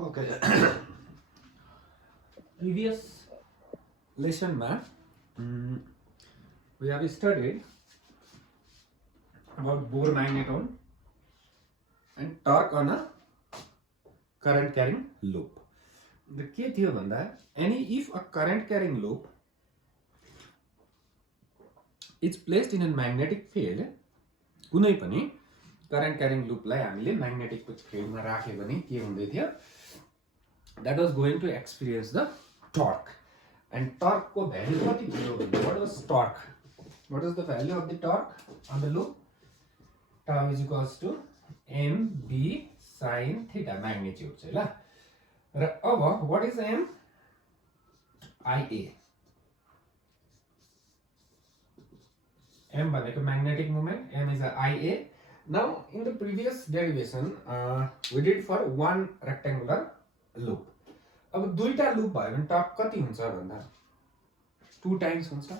Okay. Previous lesson, we have studied about Bohr magneton and torque on a current carrying loop. The के थियो भन्दा if a current carrying loop is placed in a magnetic field, कुनै पनि current carrying loop लाई हामीले magnetic field मा राख्यो भने के हुँदै थियो, that was going to experience the torque. And torque को value कति थियो भन्दा what was torque? What is the value of the torque on the loop? Tau is equals to mb sin theta magnitude चाहिँ ल. र अब what is m? Ia. M भनेको magnetic moment, m is a Ia. Now in the previous derivation we did for one rectangular loop. अब दुईटा loop भयो भने torque कति हुन्छ भन्दा 2 टाइम्स हुन्छ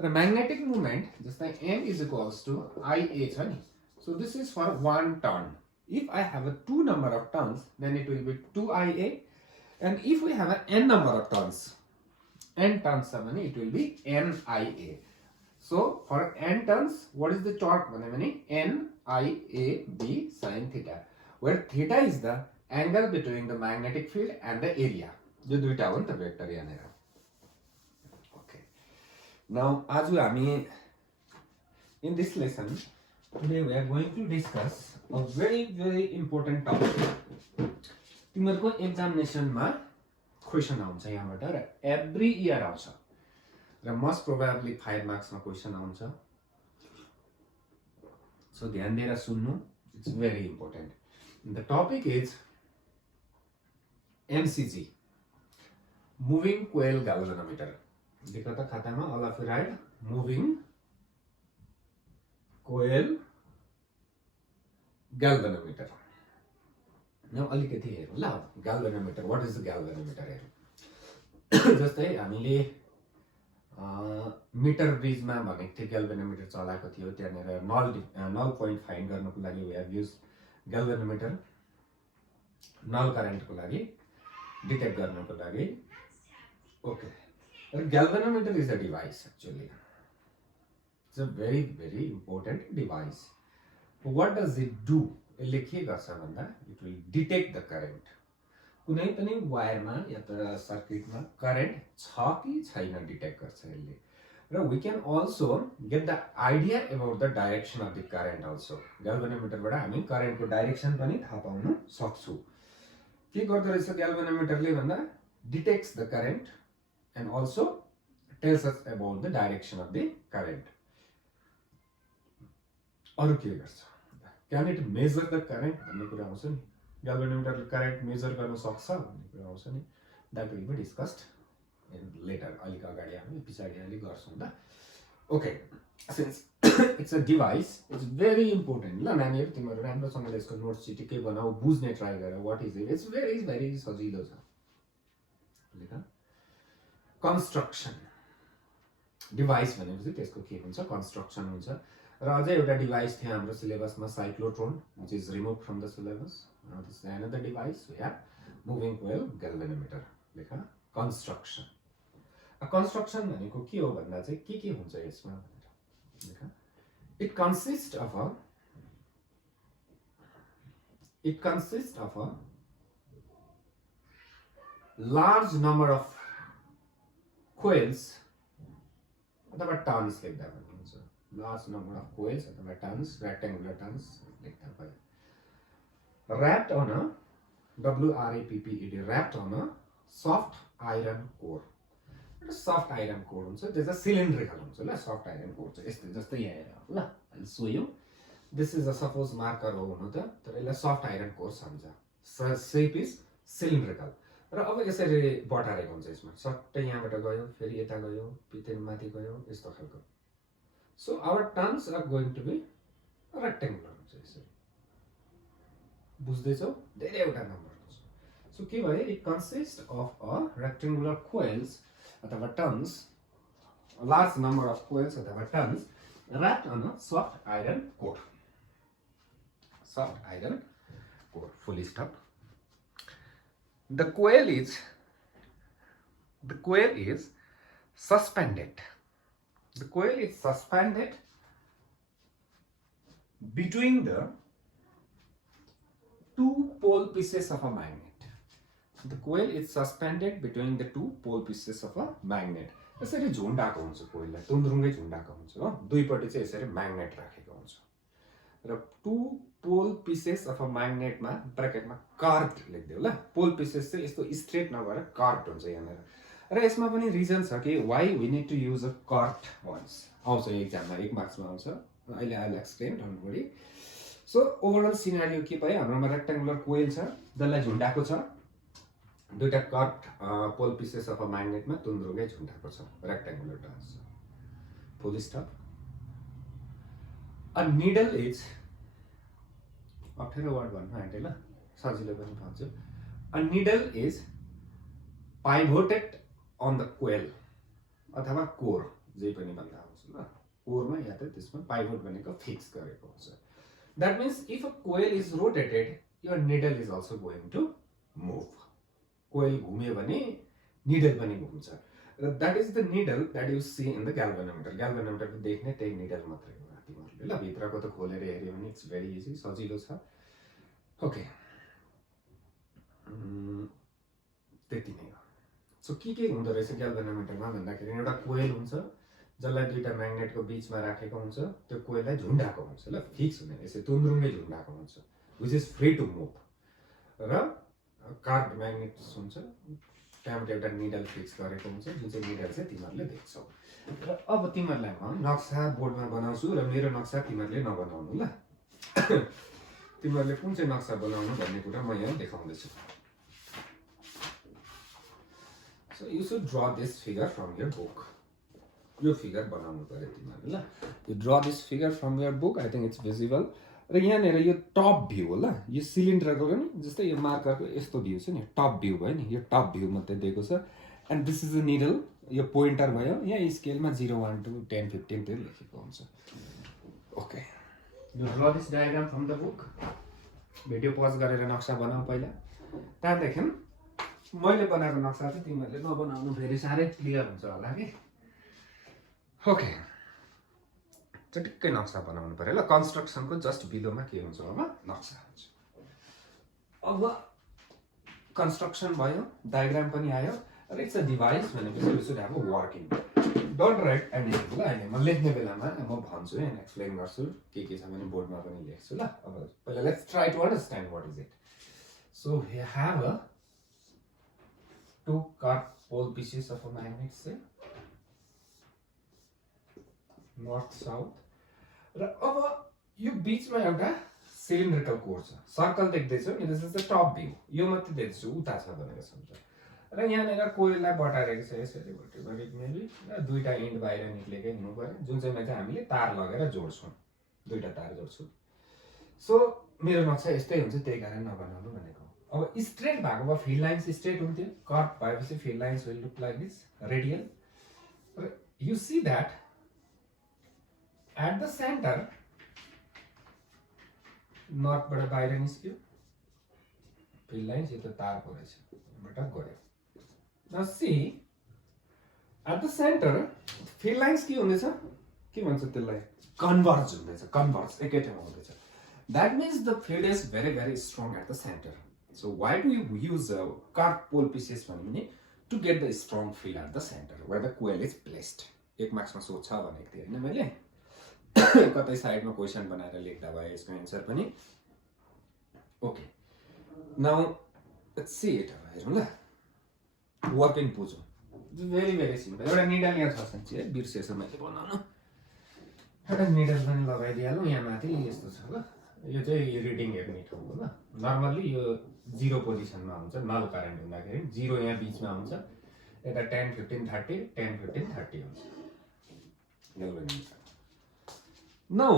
र magnetic moment जस्तै m is equals to Ia छ नि. So this is for one turn. If I have a 2 number of turns, then it will be 2Ia, and if we have an n number of turns, n turns भने it will be Nia. So for n turns, what is the torque भने Nia sin theta, where theta is the angle between the magnetic field and the area. यो दुईटा हो नि त vector यहाँनिर. Okay. Now आज हामी in this lesson today we are going to discuss a very important topic. तिमीहरुको examination मा क्वेशन आउँछ यहाँबाट र एभ्री इयर आउँछ र मोस्ट प्रोबेबली 5 मार्क्स मा क्वेशन आउँछ. सो ध्यान दिएर सुन्नु, it's very important. The topic is MCG, moving coil galvanometer. देखो त खातामा all of you write moving coil galvanometer. Now अलिकति हेरौँ ल, galvanometer. What is the galvanometer हेरौँ. जस्तै हामीले मिटर ब्रिजमा भनेको थियो galvanometer चलाएको थियो, त्यहाँनिर null point फाइन्ड गर्नको लागि we have used galvanometer. null current को लागि डिटेक्ट गर्नको लागि. Okay. Galvanometer is a device actually. It's a very important device. What does it do? यसले के गर्छ भन्दा it will detect the current. कुनै पनि वायरमा या त सर्किटमा करेन्ट छ कि छैन डिटेक्ट गर्छ यसले. र we can also get the idea about the direction of the current also. Galvanometer बाट हामी करेन्टको डाइरेक्सन पनि थाहा पाउन सक्छौं. के गर्दो रहेछ galvanometerले भन्दा detects the current and also tells us about the direction of the current. अरु के गर्छ? Can it measure the current भन्ने कुरा आउँछ नि. galvanometerले current measure गर्न सक्छ भन्ने कुरा आउँछ नि. That will be discussed in later. अलिक अगाडि हामी पछाडी अलि गर्छौं ल. Okay. Since it's a device, it's very important. ल नानीहरु तिमीहरु राम्रोसँगले यसको नोट्स चिटिकै बनाऊ, बुझ्ने ट्राई गर. What is it? It's very सजिलो छ. लेख. Construction. डिभाइस भनेपछि त्यसको के हुन्छ? कन्स्ट्रक्सन हुन्छ. र अझै एउटा डिभाइस थियो हाम्रो सिलेबसमा, cyclotron, which is removed from the syllabus. Now this is another device. We have moving coil galvanometer. लेख. Construction. A construction भनेको के हो भन्दा चाहिँ के हुन्छ यसमा भनेर लेख. It consists of a large number of coils अथवा टर्न्स लेख्दा पनि हुन्छ. large number of coils अथवा टर्न्स, rectangular turns लेख्दा भयो. wrapped on a WRAPPED, wrapped on a soft iron core. एउटा soft iron core हुन्छ, त्यो चाहिँ सिलिन्ड्रिकल हुन्छ ल. soft iron core चाहिँ यस्तै जस्तै यहाँ हेर ल. I'll show you. This is a suppose marker हो हुनु त, तर यसलाई soft iron core सम्झ. shape is cylindrical. र अब यसरी बटारेको हुन्छ यसमा. सट्टै यहाँबाट गयो, फेरि यता गयो, पितेन माथि गयो, यस्तो खालको. So our turns are going to be rectangular हुन्छ यसरी. बुझ्दै छौ? धेरैवटा नम्बर हुन्छ. So के भयो? It consists of a rectangular coils अथवा turns, a large number of coils अथवा turns wrapped on a soft iron core. Soft iron core. Full stop. the coil is suspended. The coil is suspended between the two pole pieces of a magnet. The coil is suspended between the two pole pieces of a magnet. यसरी झुन्डाएको हुन्छ कोइललाई, तुन्द्रुङ्गै झुन्डाएको हुन्छ हो, दुईपट्टि चाहिँ यसरी magnet राखेको हुन्छ र two pole pieces of a म्याग्नेटमा ब्र्याकेटमा कार्ड लेख्दियो ल। पोल पिसेस चाहिँ यस्तो स्ट्रेट नभएर कार्ड हुन्छ यहाँनिर। र यसमा पनि रिजन छ कि why we need to use a card once आउँछ एक्जाममा, 1 मार्क्समा आउँछ। अहिले I will explain, don't worry. So overall scenario के भयो, हाम्रोमा रेक्टेङ्गुलर कोइल छ जसलाई झुन्डाएको छ, दुईटा cut pole pieces of a म्याग्नेटमा तुन्द्रुङ्गै झुन्डाएको छ, rectangular terms, full stop. A needle is, अप्ठ्यारो वर्ड भन्नु आँटे ल, सजिलो पनि भन्छु। A needle is pivoted on the coil अथवा कोर, जे पनि भन्दा हुन्छ ल, कोरमा या त त्यसमा पाइभोट भनेको फिक्स गरेको हुन्छ। That means if a coil is rotated your needle is also going to move. Coil घुम्यो भने निडल पनि घुम्छ र that is the needle that you see in the galvanometer. ग्याल्भेनोमिटरको देख्ने त्यही निडल मात्रै हो तिमीहरूले ल, भित्रको त खोलेर हेऱ्यो भने इट्स भेरी इजी, सजिलो छ। ओके, त्यति नै हो। सो के हुँदो रहेछ ग्याल्भेनोमिटरमा भन्दाखेरि एउटा कोइल हुन्छ जसलाई दुईटा म्याग्नेटको बिचमा राखेको हुन्छ, त्यो कोइललाई झुन्डाएको हुन्छ ल, फिक्स हुने, यसरी तुन्द्रुङ्गै झुन्डाएको हुन्छ, which is free to move. र कार्ड म्याग्नेट्स हुन्छ, त्यहाँबाट एउटा निडल फिक्स गरेको हुन्छ, जुन चाहिँ निडल चाहिँ तिमीहरूले देख्छौ। र अब तिमीहरूलाई म नक्सा बोर्डमा बनाउँछु र मेरो नक्सा तिमीहरूले नबनाउनु ल। तिमीहरूले कुन चाहिँ नक्सा बनाउनु भन्ने कुरा म यहाँ देखाउँदैछु। So you should draw this figure from your book. यो फिगर बनाउनु पर्यो तिमीहरूले ल। You draw this figure from your book, I think it's visible. र यहाँनिर यो टप भ्यू हो ल, यो सिलिन्डरको पनि जस्तै यो मार्करको यस्तो भ्यू छ नि, टप भ्यू भयो नि, यो टप भ्यू मात्रै दिएको छ। And this is a needle, यो पोइन्टर भयो, यहाँ स्केलमा 0, 1, 2, 10, 15 त्यो लेखेको हुन्छ। Okay, you draw this diagram from the book. Video pause गरेर नक्सा बनाऊ पहिला, त्यहाँदेखि मैले बनाएको नक्सा चाहिँ तिमीहरूले नबनाउनु, फेरि साह्रै क्लियर हुन्छ होला कि। ओके, चटिक्कै नक्सा बनाउनु पर्यो ल। कन्स्ट्रक्सनको जस्ट बिलोमा के हुन्छ अब नक्सा हुन्छ। अब कन्स्ट्रक्सन भयो, डायग्राम पनि आयो, र इट्स अ डिभाइस भनेपछि we should have a working. Don't write anything ल, अहिले म लेख्ने बेलामा म भन्छु होइन, एक्सप्लेन गर्छु के छ भने बोर्डमा पनि लेख्छु ल। अब पहिला let's try to understand what is it. So we have a two cut pole pieces of a magnet से नर्थ साउथ, र अब यो बिचमा एउटा सिलिन्ड्रिकल कोर छ, सर्कल देख्दैछौ नि, this is the top view, यो मात्रै देख्छु उता छ भनेर सम्झ। र यहाँनिर कोइललाई बटारेको छ यसरी मेबी, र दुईटा इन्ड बाहिर निक्लेकै हुनु पर्यो, जुन चाहिँमा चाहिँ हामीले तार लगेर जोड्छौँ, दुईटा तार जोड्छौँ। सो मेरो नक्सा यस्तै हुन्छ, त्यही कारण नबनाउनु भनेको। अब स्ट्रेट भएको भए फिल्ड लाइन्स स्ट्रेट हुन्थ्यो, कट भएपछि field lines will look like this, radial. र you see that at the center, नर्थबाट बाहिर निस्क्यो, फिल्ड लाइन्स यो त तारको रहेछ, बाट गयो। Now see, at the center, field lines के हुँदैछ, के भन्छ त्यसलाई, कन्भर्ज हुँदैछ, कन्भर्ज एकै ठाउँमा हुँदैछ। That means the field is very very strong at the center. So why do you use cut pole pieces भने to get the strong field at the center where the coil is placed. 1 मार्क्समा सोध्छ भनेको थिएँ हैन मैले, कतै साइडमा question बनाएर लेख्दा भयो यसको एन्सर पनि। Okay, now let's see it. हेरौँ ल, वर्किङ बुझौँ। Very very simple. एउटा निडल यहाँ छ साँच्चै है, बिर्सेछु मैले बनाउन। एउटा निडल पनि लगाइदिइहालौँ यहाँ माथि, यस्तो छ ल। यो चाहिँ रिडिङ हेर्ने ठाउँ हो ल। नर्मल्ली यो 0 पोजिसनमा हुन्छ, नल करेन्ट हुँदाखेरि 0 यहाँ बिचमा हुन्छ, यता 10, 15, 30, 10, 15, 30 हुन्छ। नाउ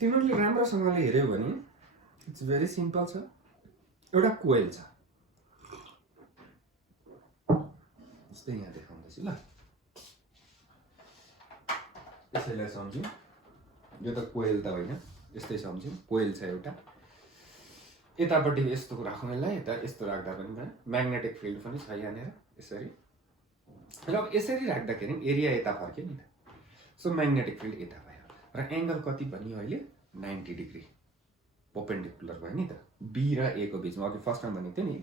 तिमीहरूले राम्रोसँगले हेऱ्यौ भने इट्स भेरी सिम्पल छ। एउटा कोइल छ, जस्तै यहाँ देखाउँदैछु ल, यसैलाई सम्झौँ। यो त कोइल त होइन, यस्तै सम्झौँ, कोइल छ एउटा। यतापट्टि यस्तो राखौँ यसलाई, यता यस्तो राख्दा पनि भयो। म्याग्नेटिक फिल्ड पनि छ यहाँनिर यसरी। र अब यसरी राख्दाखेरि एरिया यता फर्क्यो नि त, सो म्याग्नेटिक फिल्ड यता भयो। र एङ्गल कति भन्यो अहिले 90 डिग्री परपेन्डिकुलर भयो नि त बी र ए को बिचमा। अघि फर्स्टमा भनेको थियो नि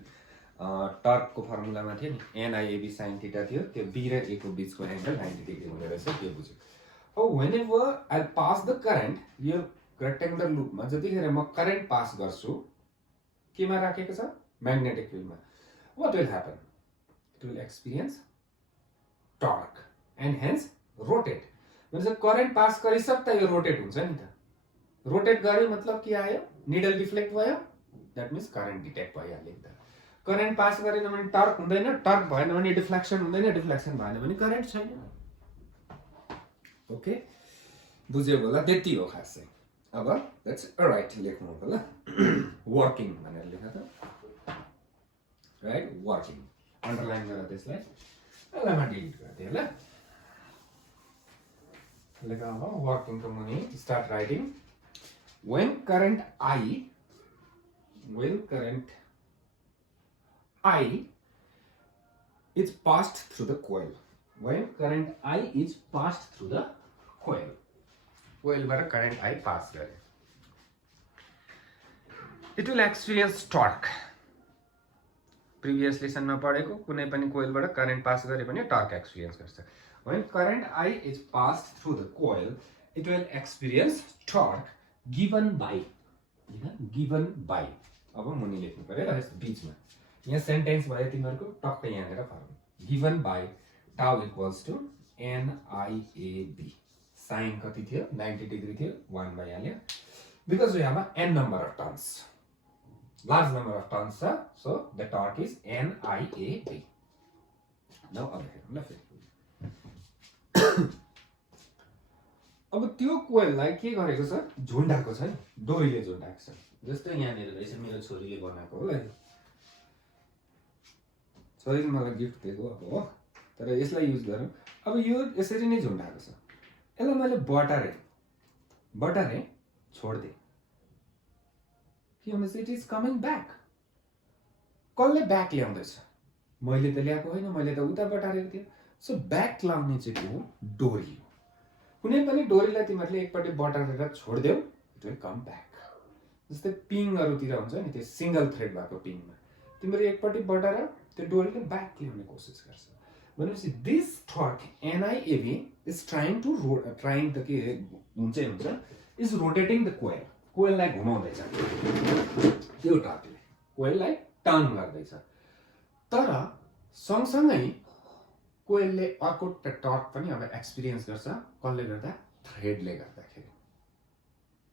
टर्कको फर्मुलामा थियो नि NIAB sin थीटा थियो, त्यो बी र ए को बिचको एङ्गल 90 डिग्री हुँदो रहेछ, त्यो बुझ्यो। अब whenever I pass the current यो रेक्टेङ्गुलर लुपमा जतिखेर म करेन्ट पास गर्छु केमा राखेको छ म्याग्नेटिक फिल्डमा, what will happen? It will experience torque and hence rotate। मतलब करेन्ट पास गरिसक्दा यो रोटेट हुन्छ नि त, रोटेट गर्यो मतलब के आयो, निडल डिफ्लेक्ट भयो, द्याट मिन्स करेन्ट डिटेक्ट भइहाल्यो नि त। करेन्ट पास गरेन भने टर्क हुँदैन, टर्क भएन भने डिफ्लेक्सन हुँदैन, डिफ्लेक्सन भएन भने करेन्ट छैन। ओके, बुझ्यो होला, त्यति हो खास चाहिँ। अब लेट्स राइट लेख्नु होला, वर्किङ भनेर लेख त, राइट वर्किङ अन्डरलाइन गरेर त्यसलाई यसलाई डिलिट गरिदिए ल। लेख अब वर्किङको मुनि start writing when current I is passed through the coil, when current I is passed through the coil, coil बाट current I pass गरे, it will experience torque। Previous लेसनमा पढेको कुनै पनि कोइलबाट करेन्ट पास गरे भने टर्क एक्सपिरियन्स गर्छ। when current I is passed through the coil it will experience torque given by अब मुनि लेख्नु पर्यो ल यस बीचमा, यहाँ सेन्टेन्स भयो तिमीहरुको टक्कै यहाँनेर form given by tau equals to NIAB। Sine कति थियो 90 डिग्री थियो, 1 भइहाल्यो because we have n number of turns, large number of turns, so the torque is NIAB। now अब हेरौँ ल फेरि। अब त्यो कोइललाई के गरेको छ, झुन्डाको छ नि, डोरीले झुन्डाको छ। जस्तै यहाँनिर रहेछ, मेरो छोरीले बनाएको हो ल, छोरीले मलाई गिफ्ट दिएको अब हो, तर यसलाई युज गरौँ। अब यो यसरी नै झुन्डाको छ, यसलाई मैले बटारे छोड्दिएँ के हुन्छ, इट इज कमिङ ब्याक। कसले ब्याक ल्याउँदैछ, मैले त ल्याएको होइन, मैले त उता बटारेको थिएँ। सो ब्याक लाउने चाहिँ हो डोरी हो। कुनै पनि डोरीलाई तिमीहरूले एकपट्टि बटारेर छोड्देऊ, इट विल कम ब्याक। जस्तै पिङहरुतिर हुन्छ नि, त्यो सिंगल थ्रेड भएको पिङमा तिमीहरू एकपट्टि बटारेर त्यो डोरीले ब्याक ल्याउने कोसिस गर्छ। भनेपछि this torque NIAB is trying त के हुन्छ इज रोटेटिङ द कोइल, कोइललाई घुमाउँदैछ त्यो टर्कले, कोइललाई टर्न गर्दैछ। तर सँगसँगै कोइलले अर्को टर्क पनि अब एक्सपिरियन्स गर्छ, कसले गर्दा, थ्रेडले गर्दाखेरि,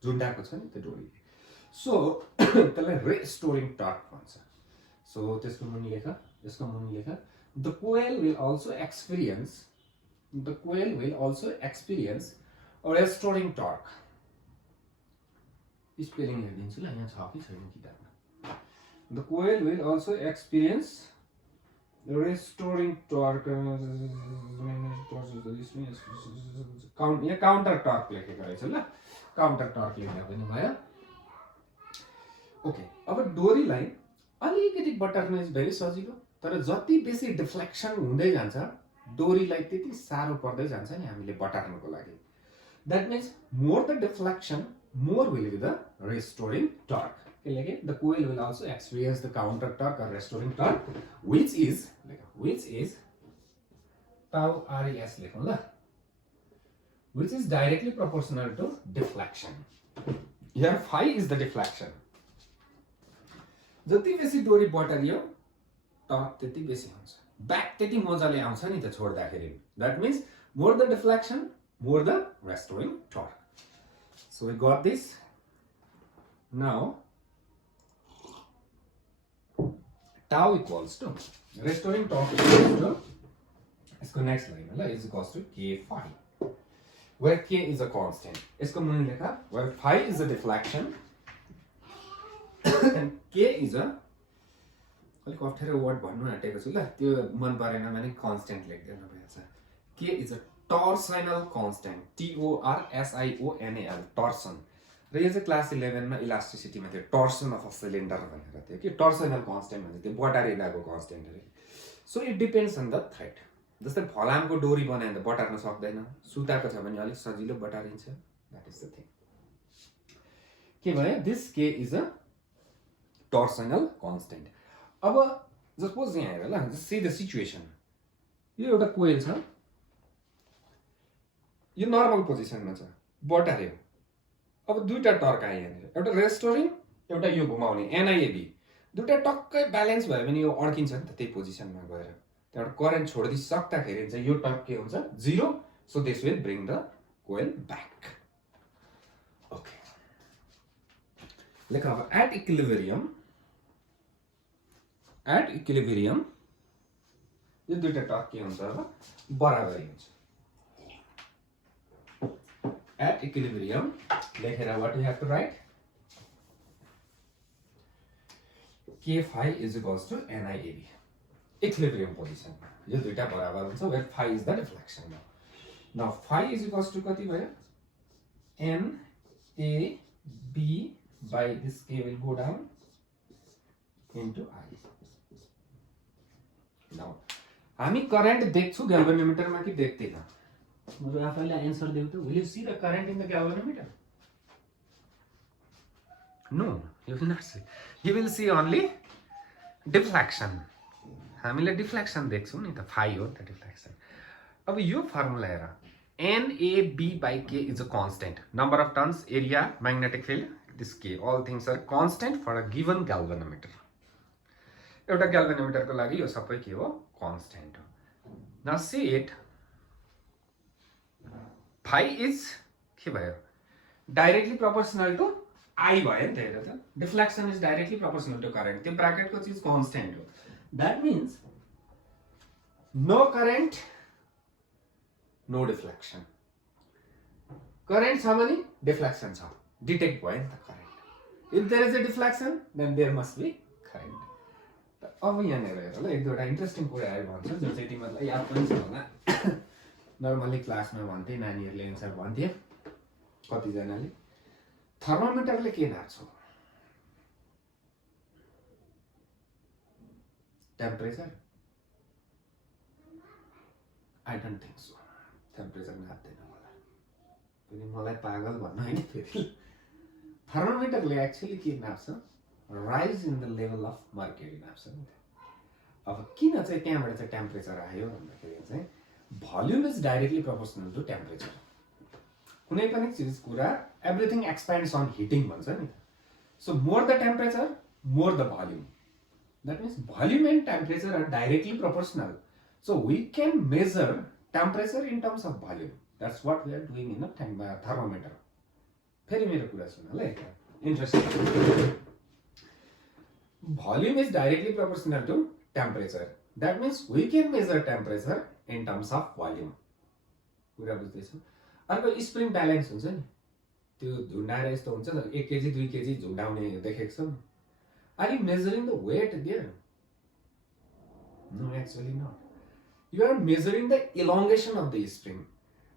झुन्डाको छ नि त्यो डोरीले। सो त्यसलाई रेस्टोरिङ टर्क भन्छ। सो त्यसको मुनि लेख, यसको मुनि लेख the coil will also experience a restoring torque। Spelling हेरिदिन्छु ल, यहाँ छ कि छैन किताबमा। the coil will also experience restoring torque, यहाँ काउन्टर टर्क लेखेको रहेछ ल, काउन्टर टर्क लेख्दा पनि भयो। ओके, अब डोरीलाई अलिकति बटार्न इज भेरी सजिलो, तर जति बेसी डिफ्लेक्सन हुँदै जान्छ डोरीलाई त्यति साह्रो पर्दै जान्छ नि हामीले बटार्नको लागि। That means more the deflection more will be the restoring torque। के the coil will also experience the counter torque or restoring torque which is tau RES लेखौँ ल, which is directly proportional to deflection। Here phi is the deflection। जति बेसी डोरी बटारियो torque त्यति बेसी हुन्छ, back त्यति मजाले आउँछ नि त छोड्दाखेरि। That means more the deflection, more the restoring torque। So we got this। Now tau equals to restoring torque equals to, इसको next line है is equals to K phi, where K is a constant। इसको मुनि लेखा where phi is a deflection and K is a, अलिक अप्ठ्यारो word भन्नु आँटेको छु ल, त्यो मन परेन भने कन्स्टेन्ट लेख्दैन भइहाल्छ। K is a torsional constant, TORSIONAL, torsion। र यो चाहिँ क्लास 11 मा इलास्टिसिटीमा थियो टर्सन अफ अ सिलिन्डर भनेर थियो कि टर्सनल कन्स्टेन्ट भन्छ त्यो बटारिरहेको कन्स्टेन्ट अरे so it depends on the thread जस्तै फलामको डोरी बनायो भने त बटार्न सक्दैन सुताको छ भने अलिक सजिलो बटारिन्छ द्याट इज द थिङ के भयो दिस के इज अ टर्सनल कन्स्टेन्ट अब सपोज यहाँ हेर ल सी द सिचुएसन यो एउटा कोइल छ यो नर्मल पोजिसनमा छ बटार्यो अब दुईटा टर्क आयो यहाँनिर एउटा रेस्टोरिङ एउटा यो घुमाउने एनआइएबी दुईटा टक्कै ब्यालेन्स भयो भने यो अड्किन्छ नि त त्यही पोजिसनमा गएर त्यहाँबाट करेन्ट छोडिदिइसक्दाखेरि चाहिँ यो टर्क के हुन्छ 0 so this will bring the coil back okay लेख अब एट इक्विलिब्रियम यो दुईटा टर्क के हुन्छ अब बराबरी हुन्छ at equilibrium लेखेर what you have to write k phi is equals to NIAB equilibrium position यो दुईटा बराबर हुन्छ where phi is the deflection now phi is equals to कति भयो NAB by this k will go down into I now हामी current देख्छु ग्याल्भनोमिटरमा कि देख्दैन म आफैले आन्सर देऊ त will you see the current in the galvanometer no you will not see you will see only deflection हामीले डिफ्लेक्सन देख्छौं नि त phi हो त डिफ्लेक्सन अब यो फर्मुला हेर NAB by K is a constant number of turns area magnetic field this K all things are constant for a given galvanometer एउटा ग्याल्भनोमिटर को लागि यो सबै के हो constant हो now see it phi is के भयो डाइरेक्टली प्रोपोर्शनल टु I भयो नि त हेर त deflection is directly proportional to current त्यो ब्र्याकेटको चीज कन्स्टेन्ट हो that means no current no deflection current छ भने डिफ्लेक्सन छ डिटेक्ट भयो नि त current if there is a deflection then there must be current अब यहाँनिर हेर ल एक दुईवटा इन्ट्रेस्टिङ कुरा आयो भन्छ जो चाहिँ तिमीहरूलाई याद पनि छ होला नर्मली क्लासमा भन्थे नानीहरूले एन्सर भन्थे कतिजनाले थर्मोमिटरले के नाप्छ temperature I don't think so temperature नाप्दैन होला फेरि मलाई पागल भन्न हैन फेरि थर्मोमिटरले एक्चुअली के नाप्छ rise in the level of mercury नाप्छ नि अब किन चाहिँ त्यहाँबाट चाहिँ टेम्परेचर आयो भन्दाखेरि चाहिँ volume is directly proportional to temperature कुनै पनि चीज कुरा एभ्रिथिङ एक्सपेन्ड्स अन हिटिङ भन्छ नि so more the temperature more the volume that means volume and temperature are directly proportional so we can measure temperature in terms of volume that's what we are doing in a thermometer फेरि मेरो कुरा सुन ल एक interesting volume is directly proportional to temperature that means we can measure temperature in terms of volume कुरा बुझ्दैछौ अर्को spring balance हुन्छ नि त्यो झुन्डाएर यस्तो हुन्छ 1 केजी 2 केजी झुन्डाउने देखेको छौ are you measuring the weight there no actually not you are measuring the elongation of the spring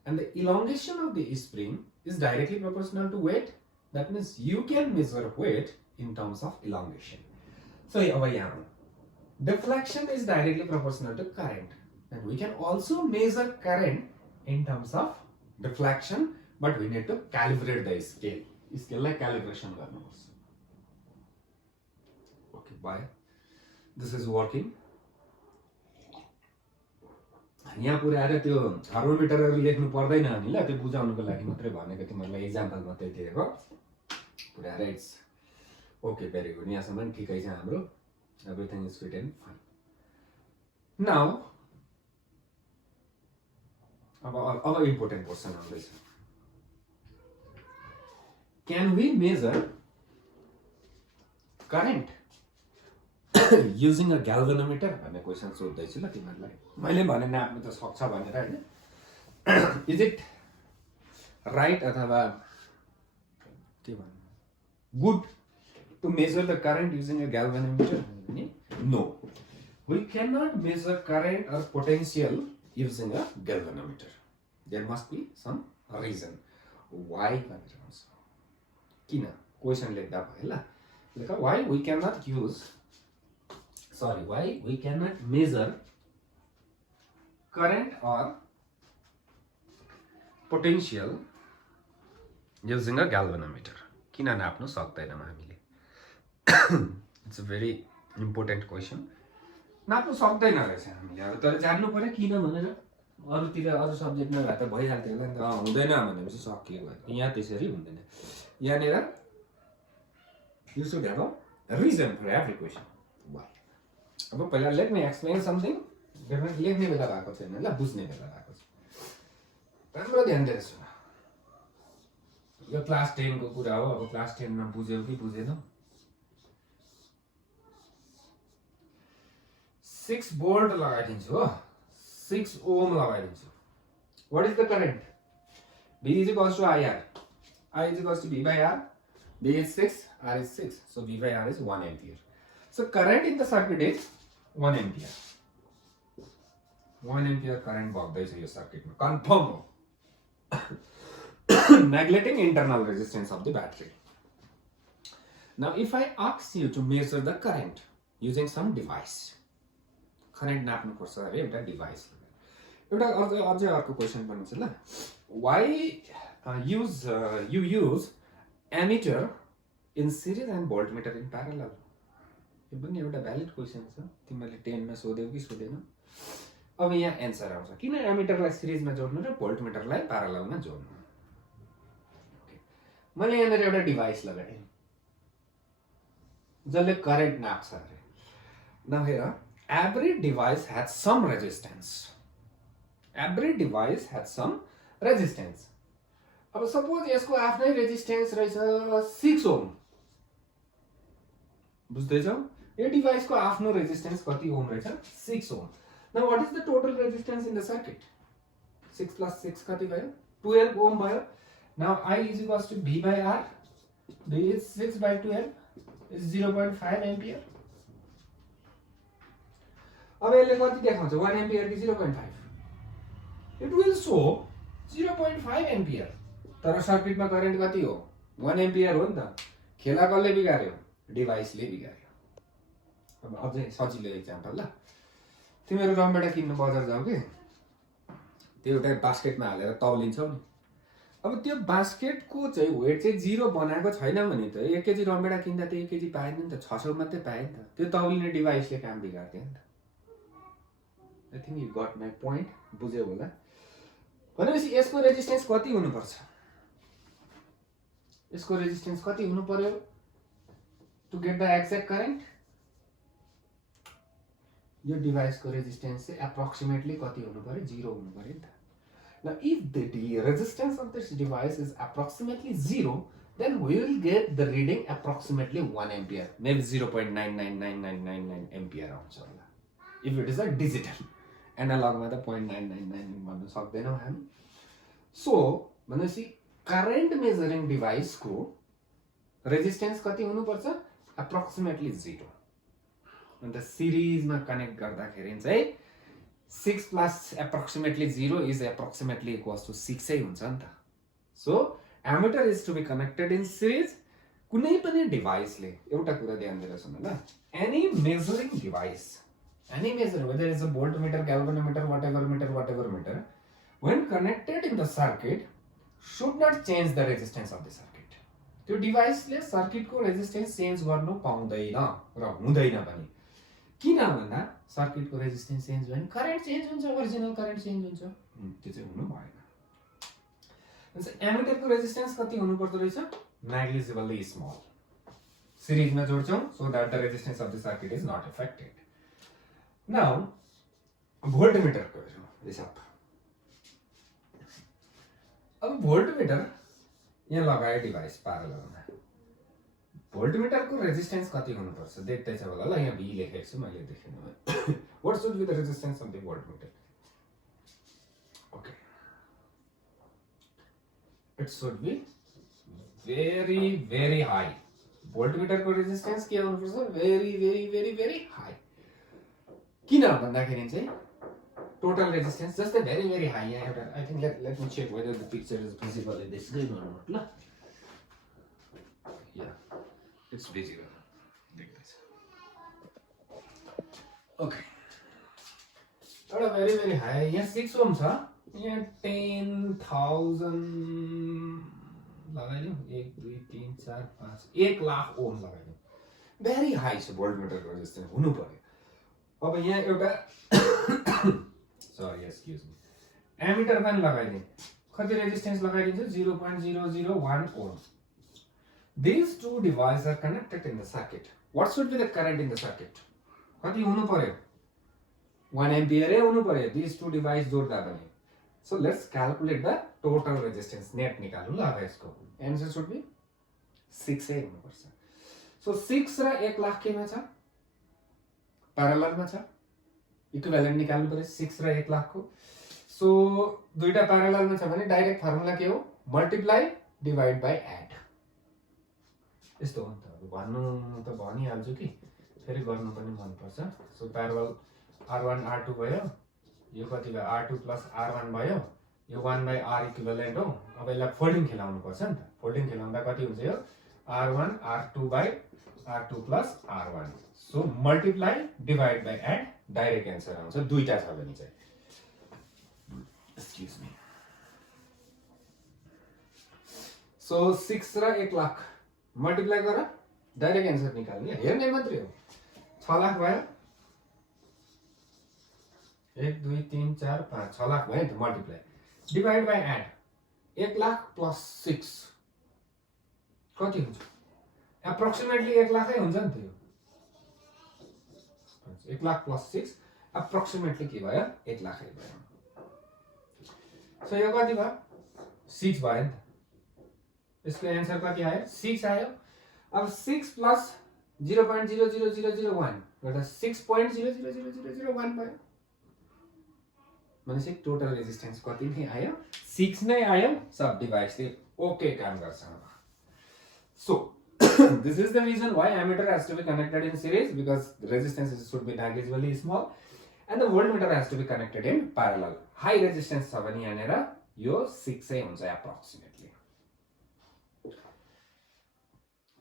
and the elongation of the spring is directly proportional to weight that means you can measure weight in terms of elongation so over here deflection is directly proportional to current and we can also measure current in terms of deflection but we need to calibrate the scale like calibration garनुपर्छ okay bye this is working यहाँ पुर्याएर त्यो थर्मोमिटरहरु लेख्नु पर्दैन नि ल त्यो बुझाउनको लागि मात्रै भनेको तिमीहरुलाई एक्जाम्पल मात्रै दिएको पुर्याएर इट्स ओके भेरी गुड यहाँसम्म ठिकै छ हाम्रो everything is fit and fine now अब इम्पोर्टेन्ट क्वेसन आउँदैछ can we measure current using a galvanometer भन्ने क्वेसन सोध्दैछु ल तिमीहरूलाई मैले भने नाप्नु त सक्छ भनेर हैन इज इट राइट अथवा के भन्नु good to measure the current using a galvanometer? No. We cannot measure current or potential using a galvanometer. There must be some reason. Why? किन क्वेसन लेख्दा भयो ल लेख why we cannot measure current or potential using a galvanometer. किन नाप्नु सक्दैनौँ हामीले? It's a very important question. नाप्नु सक्दैन रहेछ हामीले. अब तर जान्नु पर्यो किन भनेर. अरूतिर अरू सब्जेक्टमा भए त भइहाल्थ्यो होला नि त. हुँदैन भनेपछि सकियो. यहाँ त्यसरी हुँदैन. यहाँनिर you should have a reason for every question. Why? अब पहिला let me explain something. लेख्ने बेला भएको छैन ल, बुझ्ने बेला भएको छ. राम्रो ध्यान दिएर सुन. यो क्लास 10 को कुरा हो. अब क्लास 10 मा बुझ्यौ कि बुझेनौ? 6 volt लगाइदिन्छु हो. 6 ohm लगाइदिन्छु. What is the current? V is equals to IR. I is equals to V by R. V is 6, R is 6. So V by R is 1 ampere. So current in the circuit is 1 ampere. 1 ampere current बग्दैछ यो सर्किटमा. Confirm हो. Neglecting internal resistance of the battery. Now if I ask you to measure the current using some device. Current नाप्नु पर्छ अरे एउटा device. एउटा अझै अर्को question पनि छ ल. Why you use ammeter in series and voltmeter in parallel? यो पनि एउटा भ्यालिड क्वेसन छ. तिमीले 10 मा सोध्यौ कि सोधेनौ? अब यहाँ एन्सर आउँछ. किन एमिटरलाई सिरिजमा जोड्नु र भोल्टमिटरलाई प्यारललमा जोड्नु? मैले यहाँनिर एउटा डिभाइस लगाएँ जसले करेन्ट नाप्छ अरे. नाउ हेर, every device has some resistance. Every device has some resistance. अब सपोज यसको आफ्नै रेजिस्टेन्स रहेछ 6 ओम. बुझ्दैछौ? यो डिभाइसको आफ्नो रेजिस्टेन्स कति ओम रहेछ? 6 Om. Now what is the total resistance in the circuit? 6 plus 6 कति भयो? 12 ohm भयो. Now I is equals to V by R. V is 6 by 12 is 0.5 ampere. अब यसले कति देखाउँछ? 1 ampere कि 0.5? It will show 0.5 ampere. तर सर्किटमा करेन्ट कति हो? 1 ampere हो नि त. खेला कसले बिगार्यो? डिभाइसले बिगार्यो. अब अझै सजिलो एक्जाम्पल ल. तिमीहरु रमभेडा किन्न बजार जाऊ के, त्यो एउटा बास्केटमा हालेर तौलिन्छौ नि. अब त्यो बास्केटको चाहिँ वेट चाहिँ 0 बनाएको छैन भने त 1 केजी रमभेडा किन्दा त 1 केजी पाएन नि त, 600 मात्रै पाए नि त. त्यो तौलिने डिभाइसले काम बिगार्दैन नि त. I think you got my point. बुझ्यौ होला? भनेपछि यसको रेजिस्टेन्स कति हुनु पर्छ? यसको रेजिस्टेन्स कति हुनु पर्यो to get the exact current? यो डिभाइसको रेजिस्टेन्स चाहिँ एप्रोक्सिमेटली कति हुनु पर्यो? 0 हुनु पर्यो नि त. Now if the resistance of this device is approximately 0, then we will get the reading approximately 1 ampere, maybe 0.999999 ampere आउँछ होला. If it is a digital analog मा त 0.999 भन्नु सक्दैनौ हामी. So भनेपछि current measuring device को रेजिस्टेन्स कति हुनु पर्छ? approximately 0. अन्त सिरिजमा कनेक्ट गर्दाखेरि चाहिँ 6 plus approximately 0 is approximately equals to 6 है हुन्छ नि त. So ammeter is to be connected in series. कुनै पनि डिभाइसले एउटा कुरा ध्यान दिएर सुन ल. Any measuring device, any measure, whether it's a voltmeter, galvanometer, whatever meter, when connected in the circuit should not change the resistance of the circuit. त्यो डिभाइसले सर्किटको resistance change गर्नु पाउँदैन र हुँदैन पनि. किन भन्दा सर्किटको रेजिस्टेन्स चेन्ज भयो भने करेन्ट चेन्ज हुन्छ, ओरिजिनल करेन्ट चेन्ज हुन्छ. त्यो चाहिँ हुनु भएन. एमिटरको रेजिस्टेन्स कति हुनु पर्दो रहेछ? Negligibly small. सिरिजमा जोड्छौं so that the resistance of the circuit is not affected. Now भोल्टमिटरको हिसाब. अब भोल्टमिटर यहाँ लगाए डिभाइस प्यारललमा. भोल्टमिटरको रेजिस्टेन्स कति हुनु पर्छ देख्दै छ होला ल. यहाँ भी लेखेको छु मैले, देख्नु. What should be the resistance of the voltmeter? Okay, it should be very very high. भोल्टमिटरको रेजिस्टेन्स के हुनु पर्छ? Very very very very high. किन भन्दाखेरि चाहिँ टोटल रेजिस्टेन्स जस्तै भेरी भेरी हाई. यहाँ एउटा I think let me check whether the picture is visible in this. ल इट्स बिजी देख्दैछ ओके एउटा भेरी भेरी हाई यहाँ 6 ओम छ यहाँ 10,000 लगाइदिउँ 1 2 3 4 5 1 लाख ओम लगाइदिउँ भेरी हाई छ भोल्टमिटरको रेजिस्टेन्स हुनु पर्यो अब यहाँ एउटा सरी एक्सक्युज मी एमिटर पनि लगाइदिउँ कति रेजिस्टेन्स लगाइदिन्छ 0.001 Om These two devices are connected in the circuit. What should be the current in the circuit? कति हुनु पर्यो 1 ampere हुनु पर्यो these two devices जोड्दा पनि so let's calculate the total resistance net निकाल्नु ल अब यसको answer should be 6 हुनु पर्छ so 6 र 1 लाख केमा छ parallel मा छ equivalent निकाल्नु पर्यो 6 र 1 लाख को so दुईटा parallel मा छ भने डाइरेक्ट फर्मुला के हो multiply divide by add यस्तो हो नि त अब भन्नु त भनिहाल्छु कि फेरि गर्नु पनि मन पर्छ सो प्यारलल R1 R2 भयो यो कति भयो R2 प्लस R1 भयो यो 1/R इक्विभ्यालेन्ट हो अब यसलाई फोल्डिङ खेलाउनु पर्छ नि त फोल्डिङ खेलाउँदा कति हुन्छ यो R1 R2 प्लस R1 सो multiply divide by add direct answer आउँछ दुईटा छ भने चाहिँ एक्सक्युज मी सो 6 र 1 लाख मल्टिप्लाई गर डाइरेक्ट एन्सर निकाल्ने हेर्ने मात्रै हो 6 लाख भयो 1 2 3 4 5 6 लाख भयो नि त multiply divide by add 1 lakh plus 6 कति हुन्छ एप्रोक्सिमेटली 1 लाखै हुन्छ नि त यो 1 लाख प्लस 6 एप्रोक्सिमेटली के भयो 1 लाखै भयो सो यो कति भयो 6 भयो नि त इसको आंसर कति आयो 6 आयो अब 6 प्लस 0.00001 गर्दा 6.00001 भयो भनेपछि टोटल रेजिस्टेन्स कति नै आयो 6 नै आयो सब डिभाइसले ओके काम गर्छ so this is the reason why ammeter has to be connected in series because the resistance should be negligibly small and the voltmeter has to be connected in parallel high resistance छ भने यहाँनेर यो 6 नै हुन्छ approximately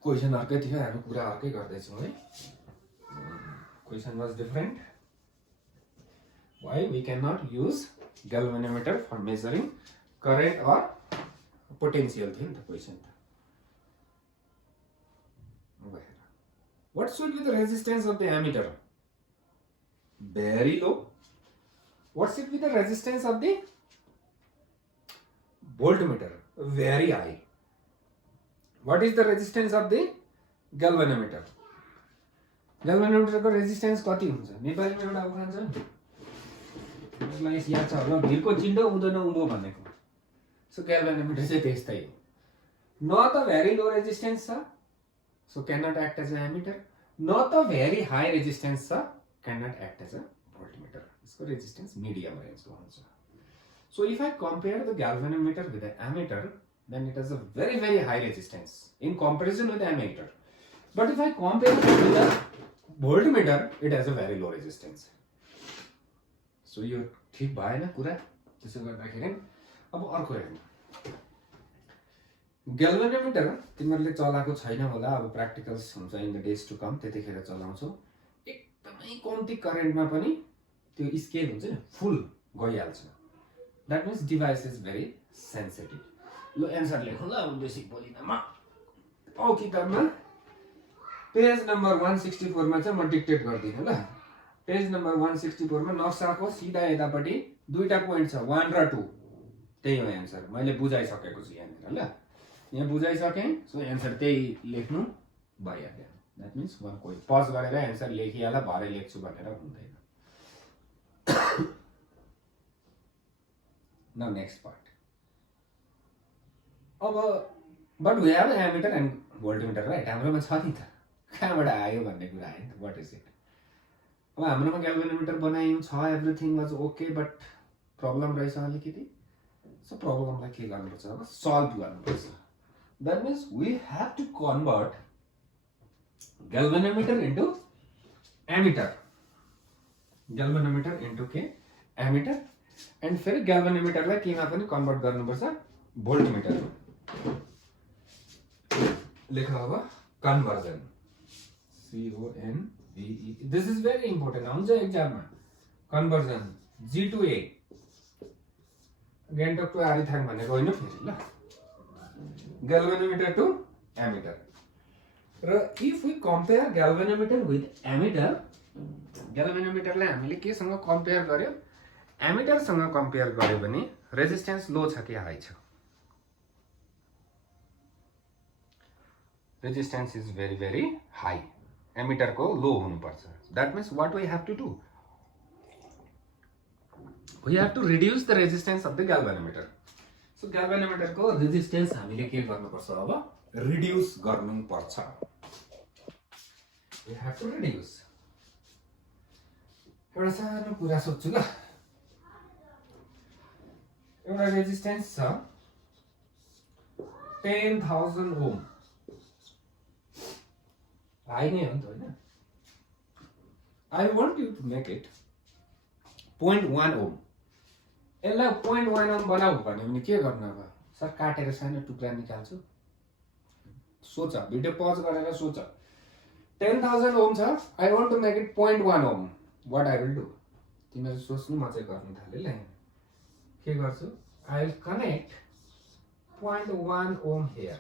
question अर्कै थियो हामी कुरा अर्कै गर्दै छौं है question was different why we cannot use galvanometer for measuring current or potential थियो नि त क्वेशन त what should be the resistance of the ammeter very low what should be the resistance of the voltmeter very high what is the resistance of the galvanometer galvanometer को resistance कति हुन्छ नेपालीमा एउटा उखान छ नि यसलाई याद छ होला भिरको चिन्डो हुँदैन उँभो भनेको सो galvanometer चाहिँ त्यस्तै हो न त very low resistance छ so cannot act as an ammeter not a very high resistance sir cannot act as a voltmeter इसको resistance medium range को हुन्छ so if I compare the galvanometer with the ammeter then it has a very very high resistance in comparison with the ammeter but if I compare it with the voltmeter it has a very low resistance so यो ठीक भएन कुरा त्यसो गर्दाखेरि अब अर्को हेर्नु ग्याल्भनोमिटर तिमीहरुले चलाएको छैन होला अब प्र्याक्टिकल्स हुन्छ in the days to come त्यतिखेर चलाउँछौ एकदमै कम्ती करेन्टमा पनि त्यो स्केल हुन्छ नि फुल गइहाल्छ that means device is very sensitive low answer लेखौँ ल बेसिक बोलिनमा औ किताबमा पेज नम्बर 164 मा चाहिँ म डिक्टेट गर्दिन ल पेज नम्बर 164 मा नक्साको सिधा यतापटि दुईटा पोइन्ट छ 1 र 2 त्यही हो आन्सर मैले बुझाइसकेको छु यहाँनिर ल यहाँ बुझाइसके सो आन्सर त्यही लेख्नु भइहाल्यो दैट मीन्स वन कोही पज गरेर आन्सर लेखिहाल भरे लेख्छु भनेर हुँदैन नाउ नेक्स्ट पार्ट अब but we have ammeter and voltmeter right हाम्रोमा छ नि त कहाँबाट आयो भन्ने कुरा आयो नि त व्हाट इज इट अब हाम्रोमा ग्याल्भनोमिटर बनायौं छ everything was okay but problem रहेछ अलिकति सो प्रब्लमलाई के गर्नुपर्छ अब सल्भ गर्नुपर्छ that means we have to convert galvanometer into ammeter galvanometer into के ammeter and फिर galvanometer लाई केमा पनि कन्भर्ट गर्नुपर्छ भोल्टमिटर लेख अब conversion. CONVE. This is very important. आउँछ एक्जाममा conversion G to A. Gangtok to Arithang भनेको होइन फेरि ल. Galvanometer to ammeter. र if we compare galvanometer with ammeter, galvanometerलाई हामीले केसँग कम्पेयर गर्यो? एमिटरसँग कम्पेयर गर्यो भने रेजिस्टेन्स लो छ कि हाई छ? Resistance is very very high. एमिटरको लो हुनुपर्छ. That means what we have to do? We have to reduce the resistance of the galvanometer. So ग्याल्भेनोमिटरको रेजिस्टेन्स हामीले के गर्नुपर्छ? अब रिड्युस गर्नुपर्छ. We have to reduce. एउटा सानो कुरा सोध्छु ल. एउटा रेजिस्टेन्स छ 10,000 ओम. हाई नै हो नि त होइन? I want you to make it 0.1 ohm. यसलाई 0.1 ओम बनाऊ भन्यो भने के गर्नु? अब सर काटेर सानो टुक्रा निकाल्छु. सोच, भिडियो पज गरेर सोच. 10,000 ओम छ. I want to make it 0.1 ohm. What I will do? तिमीहरू सोच्नु, म चाहिँ गर्न थालेँ ल. के गर्छु? I will connect 0.1 ohm here.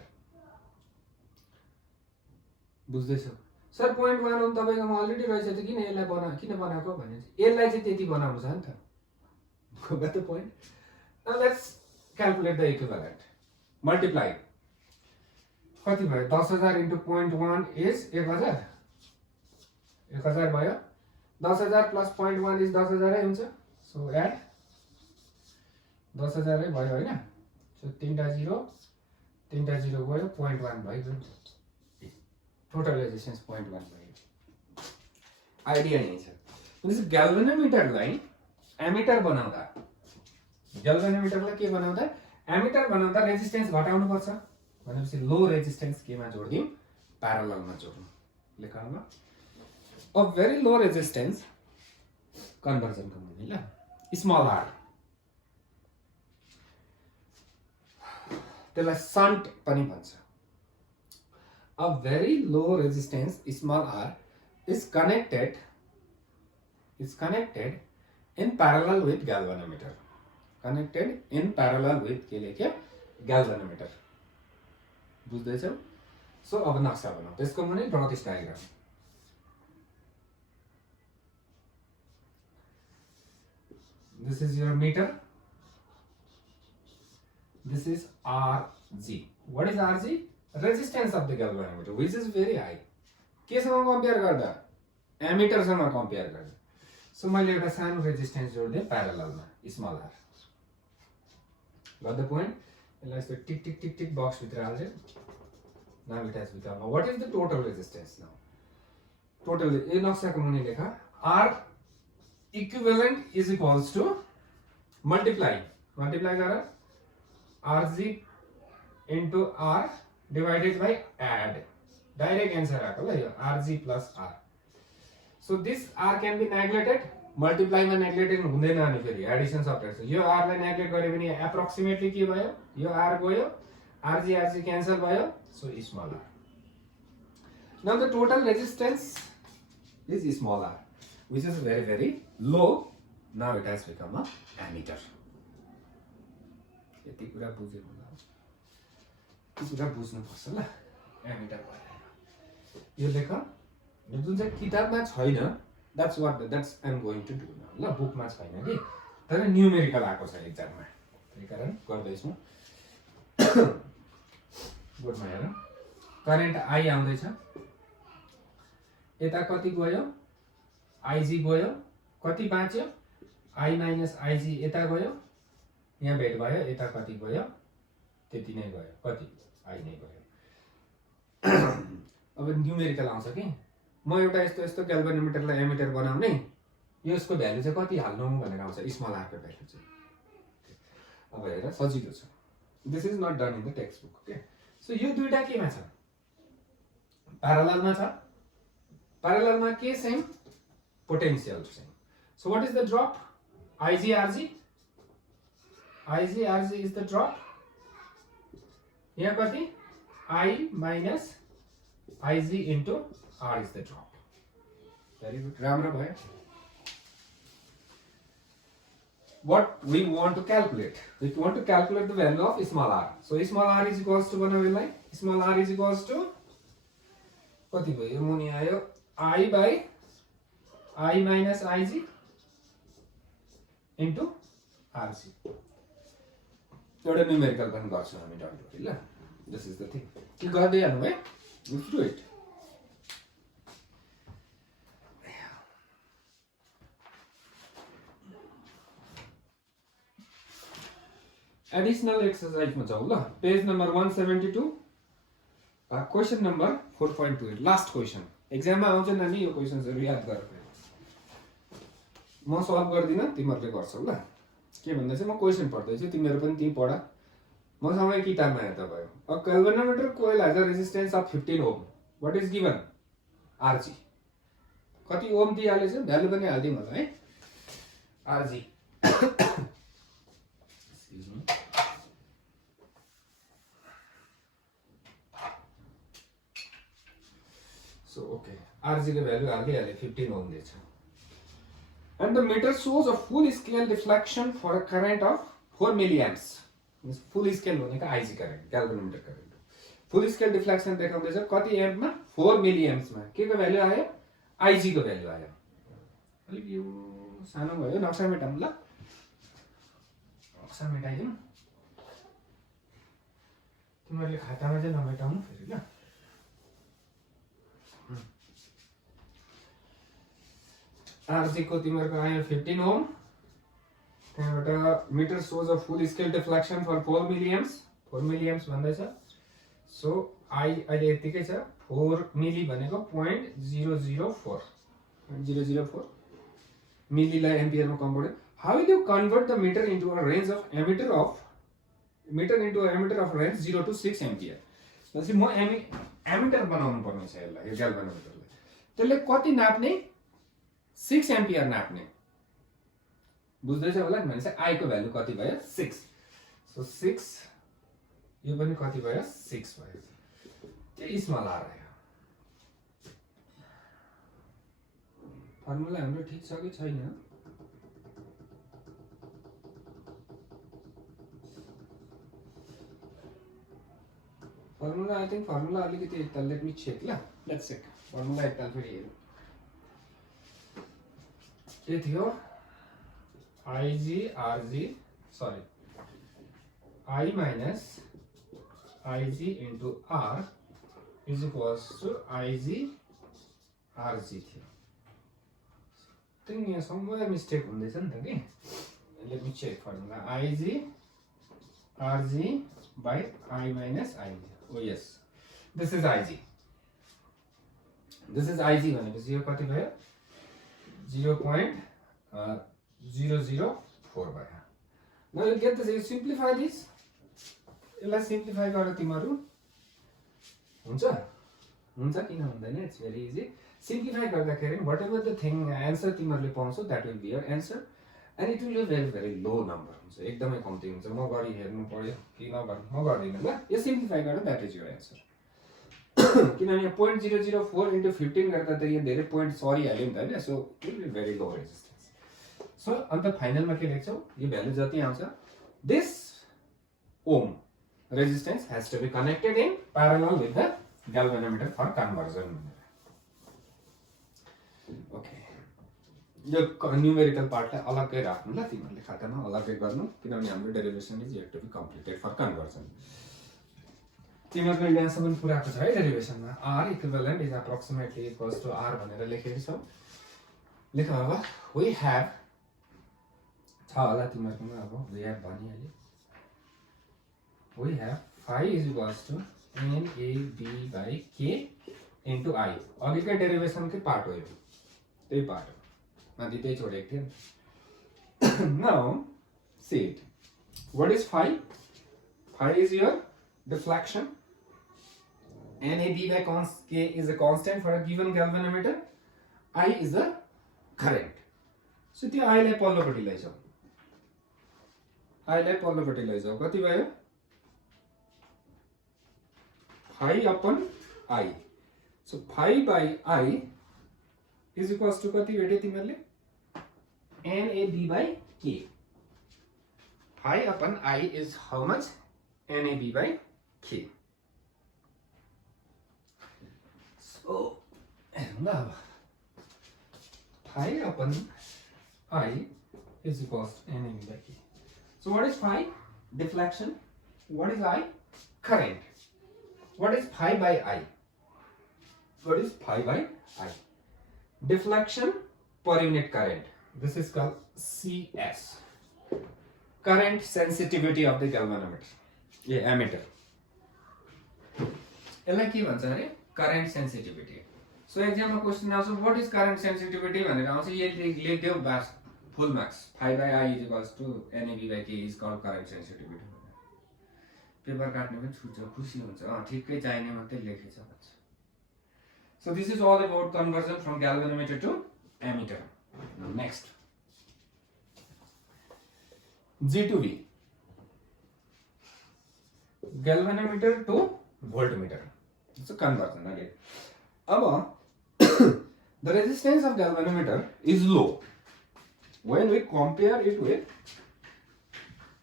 बुझ्दैछौ? सर 0.1 ओम तपाईँकोमा अलरेडी रहेछ त किन यसलाई किन बनाएको भने यसलाई चाहिँ त्यति बनाउनु छ नि त. Got the point? Now let's calculate the equivalent. Multiply. कति भयो? 10,000 into 0.1 is 1,000. 1,000 भयो. 10,000 plus 0.1 is 10,000 है हुन्छ. So add 10,000 है भयो होइन? So 3टा 0 गयो 0.1 भयो. टोटल रेजिस्टेन्स 0.1 भयो. आइडिया यही छ. भनेपछि ग्याल्भेनोमिटरलाई एमिटर बनाउँदा, ग्याल्भेनोमिटरलाई के बनाउँदा? एमिटर बनाउँदा रेजिस्टेन्स घटाउनु पर्छ. भनेपछि लो रेजिस्टेन्स केमा जोड्दियौ? प्यारललमा जोड्नु. लेखौँला. अ भेरी लो रेजिस्टेन्स कन्भर्जनको मुनि ल. Small R. त्यसलाई सन्ट पनि भन्छ. A very low resistance small r is connected in parallel with galvanometer. Connected in parallel with के लेख्यो? galvanometer. बुझ्दैछौ? सो अब नक्सा बनाऊ. त्यसको मुनि draw this diagram. This is your meter. This is RG. What is RG? Resistance of the galvanometer, which is very high. केसँग compare गर्दा? एमिटरसँग कम्पेयर गर्दा. सो मैले एउटा सानो रेजिस्टेन्स जोड्दिएँ प्यारललमा, small R. Got the point? यसलाई यस्तो tick tick tick tick box भित्र हाल्छु. Now it has become. What is the total resistance now? Total ए नक्साको मुनि लेखा. R equivalent is equals to multiply गरेर RG into R divided by add. Direct answer आएको ल यो RG plus R. So this R can be neglected. Multiply मा neglected हुँदैन अनि फेरि एडिसन सब्ट्र्याक्सन. यो R लाई नेग्लेक्ट गर्यो भने एप्रोक्सिमेटली के भयो? यो R गयो, RG क्यान्सल भयो. So small r. Now the total resistance is small r, which is very very low. Now it has become a ammeter. यति कुरा बुझ्यो होला. कुरा बुझ्नुपर्छ ल. एमिटर भयो. यो लेख. यो जुन चाहिँ किताबमा छैन, that's I am going to do ल. बुकमा छैन कि, तर न्युमेरिकल आएको छ एक्जाममा. त्यही कारण गर्दैछु. बोर्डमा हेर. करेन्ट आई आउँदैछ. यता कति गयो? आइजी गयो. कति बाँच्यो? आई माइनस आइजी यता गयो. यहाँ भेट भयो. यता कति गयो? त्यति नै गयो. कति? आई नै गयो. अब न्युमेरिकल आउँछ कि म एउटा यस्तो ग्याल्भेनोमिटरलाई एमिटर बनाउने, यसको भ्यालु चाहिँ कति हाल्नु भनेर आउँछ. स्मल आरको भ्यालु चाहिँ. अब हेर सजिलो छ. This is not done in the text book. Okay. So यो दुईटा केमा छ? प्यारललमा छ. प्यारललमा के same? Potential same. So what is the drop? I G R G. I G R G is the drop. यहाँ कति? I minus IG into R is the drop. Very good. राम्रो भयो. What we want to calculate? We want to calculate the value of small r. So small r is equals to बनाउनेलाई small r is equals to कति भयो मुनि आयो I by I minus IG into RC. एउटा numerical पनि गर्छौँ हामी dot गरी ल. This is the thing. के गर्दै हाल्नु है? Let's do it. Additional exercise में जाऊ ल. Page number 172. Question number 4.2. Last question. Exam में आउँछ नानी यो क्वेशन्सहरु याद गर. म सल्भ गर्दिन तिमीहरुले गर्छौ ल. के भन्दा चाहिँ म क्वेशन पढ्दै छु तिमीहरु पनि त्यही पढ. मसँगै किताबमा हेर्दा भयो. A galvanometer coil has a resistance of 15 ohm. What is given? Rg. कति ओम दिइहालेछ भ्यालु पनि हाल्दिम होला है. Rg. Excuse me. So okay. Rg को भ्यालु हाल्दिहाले 15 ओम दिएछ. And the meter shows a full scale deflection for a current of 4 milliamps. Full scale भनेको IG current, galvanometer current. Full scale deflection देखाउँदैछ कति amp मा 4 milliamps मा. के को value आयो? IG को भ्यालु आयो. अलिक यो सानो भयो नक्सा मेटाउँ ल. नक्सा मेटाइदिउँ. तिमीहरुले खातामा चाहिँ नमेटाउनु फेरि ल. Rg को तिमीहरुको आयो 15 ओम. त्यहाँबाट metre shows a full scale deflection for 4 milliamps. 4 milliamps भन्दैछ. So I अहिले यतिकै छ. 4 मिली भनेको 0.004. 0.004 मिलीलाई एम्पियरमा convert. How will you convert the meter into a range of emitter of range 0 to 6 ampere? त्यसै म एमिटर बनाउनु पर्ने छ यसलाई यो ग्याल्भनोमिटरलाई. त्यसले कति नाप्ने? 6 एम्पियर नाप्ने. बुझ्दैछ होला नि भनेपछि I को भ्यालु कति भयो? 6. सो 6 यो पनि कति भयो? 6 भयो. त्यो स्मल आर आयो. फर्मुला हाम्रो ठीक छ कि छैन? फर्मुला आई थिंक फर्मुला अलिकति एकताल लेट मी चेक ल. Let's check. फर्मुला एकताल फेरि हेरौँ. के थियो? IG RG sorry I minus IG into R is equals to IG RG थियो. think यहाँ somewhere mistake हुँदैछ नि त के. let me check formula. IG RG by I minus IG. oh yes, this is IG. this is IG भनेपछि यो कति भयो? 0.004 भयो. Now you get this. You simplify this. यसलाई simplify गरेर तिमीहरु हुन्छ हुन्छ किन हुँदैन? It's very easy. Simplify गर्दाखेरि whatever the thing answer तिमीहरुले पाउँछौ that will be your answer and it will be very very low number हुन्छ. एकदमै कम्ती हुन्छ. म गरि हेर्नु पर्यो कि नगर्नु म गर्दिन ल. यो simplify गरेर that is your answer. किनभने 0.004 into 15 गर्दा त यो धेरै पोइन्ट सरिहाल्यो नि त हैन. So it will be very low resistance. So अन्त फाइनलमा के लेख्छौ? यो भ्यालु जति आउँछ this ohm resistance has to be connected in parallel with the galvanometer for conversion. Okay. यो न्यूमेरिकल पार्टलाई अलग्गै राख्नु ल तिमीहरुले खातामा अलग्गै गर्नु किनभने हाम्रो derivation is yet to be completed for conversion. तिमीहरुले यहाँसम्म पुराको छ है डेरिभेसनमा. R equivalent is approximately equals to R भनेर लेखेको छौ. लेख अब वी हैव छ होला तिमीहरुकोमा. अब वी हैव भनिहाल्यो. We have phi is equals to NAB by K into I. अघिकै डेरिभेसनकै पार्ट हो यो. त्यही पार्ट हो. माथि त्यही छोडेको थियो. Now see it. What is phi? Phi is your deflection. NAB by K is a constant for a given galvanometer. I is the current. So त्यो I लाई पल्लोपट्टि लैजाऊ. I लाई पल्लोपट्टि लैजाऊ. कति भयो? phi upon I. So phi by I is equals to कति भेटे तिमीहरुले NAB by K. Phi upon I is how much? NAB by K. So now phi upon I is equals to NAB by K. So what is phi? Deflection. What is I? Current. What is phi by I? What is phi by I? Deflection per unit current. This is called CS. Current sensitivity of the galvanometer. Yeah, ammeter. यसलाई के भन्छ अरे current sensitivity. So exam मा question आउँछ what is current sensitivity भनेर आउँछ यही लेख्दियो बस full marks. Phi by I is equals to NAB by K is called current sensitivity. Paper काट्ने पनि छुट्छ खुसी हुन्छ ठिकै चाहिने मात्रै लेखेछ भन्छ. So this is all about conversion from galvanometer to ammeter. Now next, G to V, galvanometer to voltmeter. It's a conversion again. Now, the resistance of galvanometer is low when we compare it with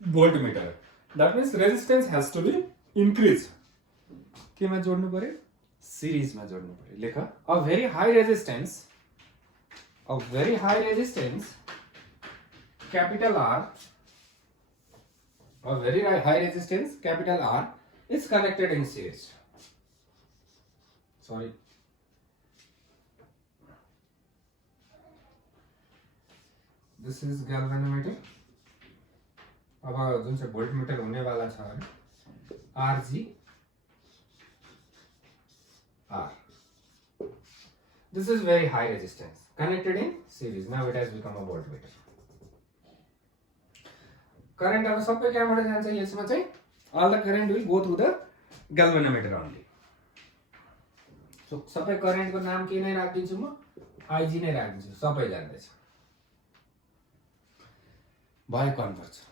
voltmeter. That means resistance has to be increased. केमा जोड्नु पर्यो? Series मा जोड्नु पर्यो. लेख a very high resistance capital R, a very high resistance capital R is connected in series. Sorry. This is galvanometer. अब जुन चाहिँ voltmeter हुने वाला छ भने RG R. This is very high resistance connected in series. Now it has become a voltmeter. Current अब सबै कहाँबाट जान्छ यसमा चाहिँ all the current will go through the galvanometer only. So सबै current को नाम के नै राख्दिन्छु म IG नै राख्दिन्छु सबै जान्दैछ. भयो कन्भर्जन.